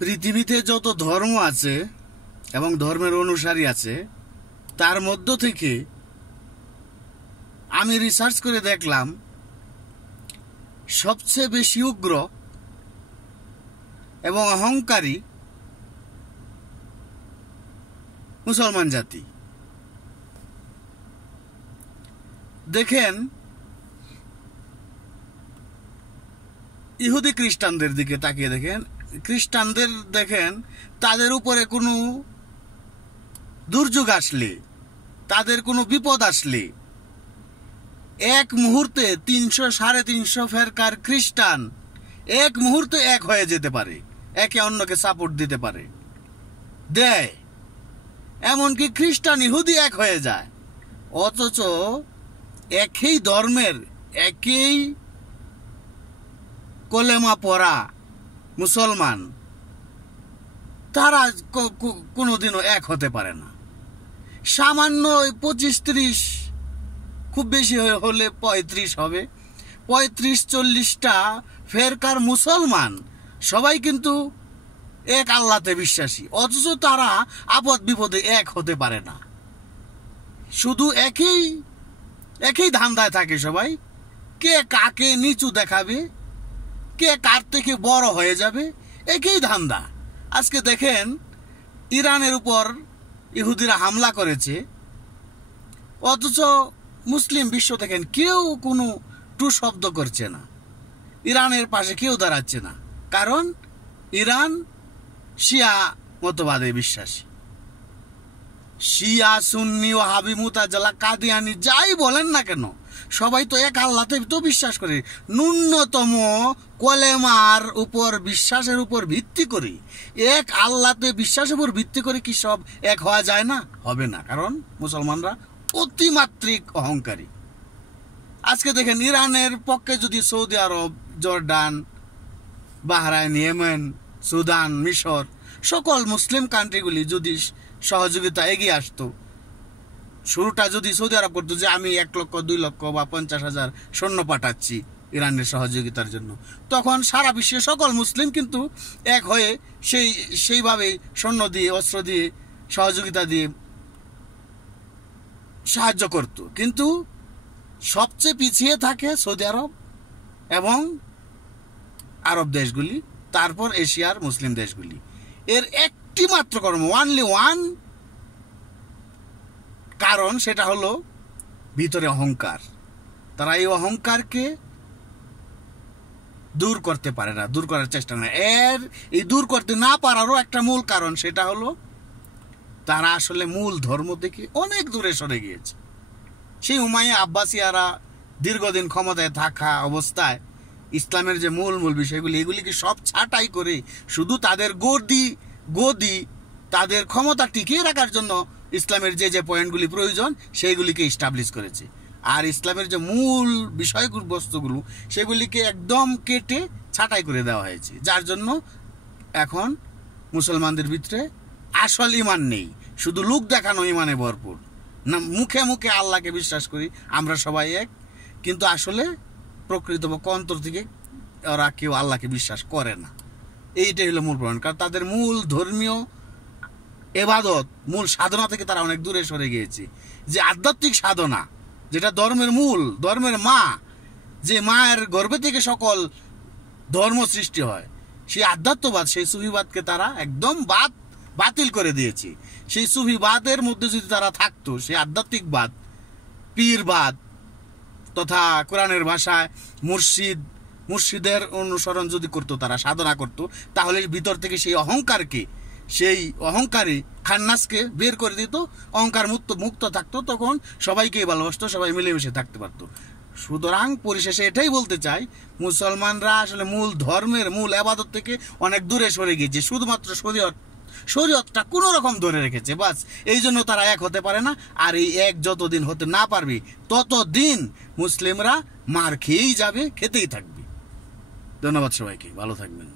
পৃথিবীতে যত ধর্ম আছে এবং ধর্মের অনুসারী আছে তার মধ্য থেকে আমি রিসার্চ করে দেখলাম সবচেয়ে বেশি উগ্র এবং অহংকারী মুসলমান জাতি। দেখেন, ইহুদি খ্রিস্টানদের দিকে তাকিয়ে দেখেন, খ্রিস্টানদের দেখেন, তাদের উপরে কোনো দুর্যোগ আসলে, তাদের কোনো বিপদ আসলে এক মুহূর্তে 300-350 ফেরকার খ্রিস্টান এক মুহূর্তে এক হয়ে যেতে পারে, একে অন্যকে সাপোর্ট দিতে পারে, দেয়। এমনকি খ্রিস্টান ইহুদি এক হয়ে যায়। অথচ একই ধর্মের, একই কলেমা পড়া মুসলমান, তারা কোনোদিনও এক হতে পারে না। সামান্য 25-30, খুব বেশি হলে 35 হবে, 35-40টা ফেরকার মুসলমান সবাই কিন্তু এক আল্লাহতে বিশ্বাসী, অথচ তারা আপদ বিপদে এক হতে পারে না। শুধু একই ধান্দায় থাকে সবাই, কে কাকে নিচু দেখাবে, কে কার থেকে বড় হয়ে যাবে, একই ধান্দা। আজকে দেখেন, ইরানের উপর ইহুদিরা হামলা করেছে, অথচ মুসলিম বিশ্ব দেখেন কেউ কোনো টু শব্দ করছে না, ইরানের পাশে কেউ দাঁড়াচ্ছে না। কারণ ইরান শিয়া মতবাদে বিশ্বাসী। শিয়া, সুন্নি, ওয়াহাবি, মুতাজিলা, কাদিয়ানি যাই বলেন না কেন, সবাই তো এক আল্লাহতে তো বিশ্বাস করে। ন্যূনতম কলেমার উপর, বিশ্বাসের উপর ভিত্তি করে, এক আল্লাহতে বিশ্বাসের উপর ভিত্তি করে কি সব এক হওয়া যায় না? হবে না। কারণ মুসলমানরা অতিমাত্রিক অহংকারী। আজকে দেখেন, ইরানের পক্ষে যদি সৌদি আরব, জর্ডান, বাহরাইন, ইয়েমেন, সুদান, মিশর, সকল মুসলিম কান্ট্রিগুলি যদি সহযোগিতা এগিয়ে আসতো, শুরুটা যদি সৌদি আরব করতো যে আমি 1 লক্ষ, 2 লক্ষ বা 50,000 সৈন্য পাঠাচ্ছি ইরানের সহযোগিতার জন্য, তখন সারা বিশ্বের সকল মুসলিম কিন্তু এক হয়ে সেইভাবে সৈন্য দিয়ে, অস্ত্র দিয়ে, সহযোগিতা দিয়ে সাহায্য করত। কিন্তু সবচেয়ে পিছিয়ে থাকে সৌদি আরব এবং আরব দেশগুলি, তারপর এশিয়ার মুসলিম দেশগুলি। এর একটি মাত্র কারণ, ওয়ানলি ওয়ান কারণ, সেটা হলো ভিতরে অহংকার। তারা এই অহংকারকে দূর করতে পারে না, দূর করার চেষ্টা না। এই দূর করতে না পারারও একটা মূল কারণ, সেটা হলো তারা আসলে মূল ধর্ম থেকে অনেক দূরে সরে গিয়েছে। সেই উমাইয়া আব্বাসিয়ারা দীর্ঘদিন ক্ষমতায় থাকা অবস্থায় ইসলামের যে মূল বিষয়গুলি, এগুলিকে সব ছাঁটাই করে শুধু তাদের গদি, তাদের ক্ষমতা টিকিয়ে রাখার জন্য ইসলামের যে পয়েন্টগুলি প্রয়োজন সেইগুলিকে এস্টাবলিশ করেছে। আর ইসলামের যে মূল বিষয়গুলো, বস্তুগুলো, সেগুলিকে একদম কেটে ছাঁটাই করে দেওয়া হয়েছে। যার জন্য এখন মুসলমানদের ভিতরে আসল ইমান নেই, শুধু লোক দেখানো ইমানে ভরপুর। না, মুখে মুখে আল্লাহকে বিশ্বাস করি, আমরা সবাই এক, কিন্তু আসলে প্রকৃতপক্ষে অন্তর থেকে ওরা কেউ আল্লাহকে বিশ্বাস করে না। এইটাই হলো মূল প্রমাণ। কারণ তাদের মূল ধর্মীয় এবাদত, মূল সাধনা থেকে তারা অনেক দূরে সরে গিয়েছে। যে আধ্যাত্মিক সাধনা, যেটা ধর্মের মূল, ধর্মের মা, যে মায়ের গর্ভে থেকে সকল ধর্ম সৃষ্টি হয়, সেই আধ্যাত্মবাদ, সেই সুফিবাদকে তারা একদম বাতিল করে দিয়েছে। সেই সুফিবাদের মধ্যে যদি তারা থাকতো, সেই আধ্যাত্মিকবাদ, পীরবাদ তথা কোরআনের ভাষায় মুর্শিদের অনুসরণ যদি করতো, তারা সাধনা করতো, তাহলে ভিতর থেকে সেই অহংকারকে, সেই অহংকারী খান্নাসকে বের করে দিত, অহংকার মুক্ত থাকতো, তখন সবাইকেই ভালোবাসতো, সবাই মিলেমিশে থাকতে পারতো। সুতরাং পরিশেষে এটাই বলতে চাই, মুসলমানরা আসলে মূল ধর্মের, মূল আবাদত থেকে অনেক দূরে সরে গিয়েছে। শুধুমাত্র শরীয়তটা কোনো রকম ধরে রেখেছে, বাস। এই জন্য তারা এক হতে পারে না। আর এই এক যতদিন হতে না পারবে, ততদিন মুসলিমরা মার খেয়েই যাবে, খেতেই থাকবে। ধন্যবাদ সবাইকে, ভালো থাকবেন।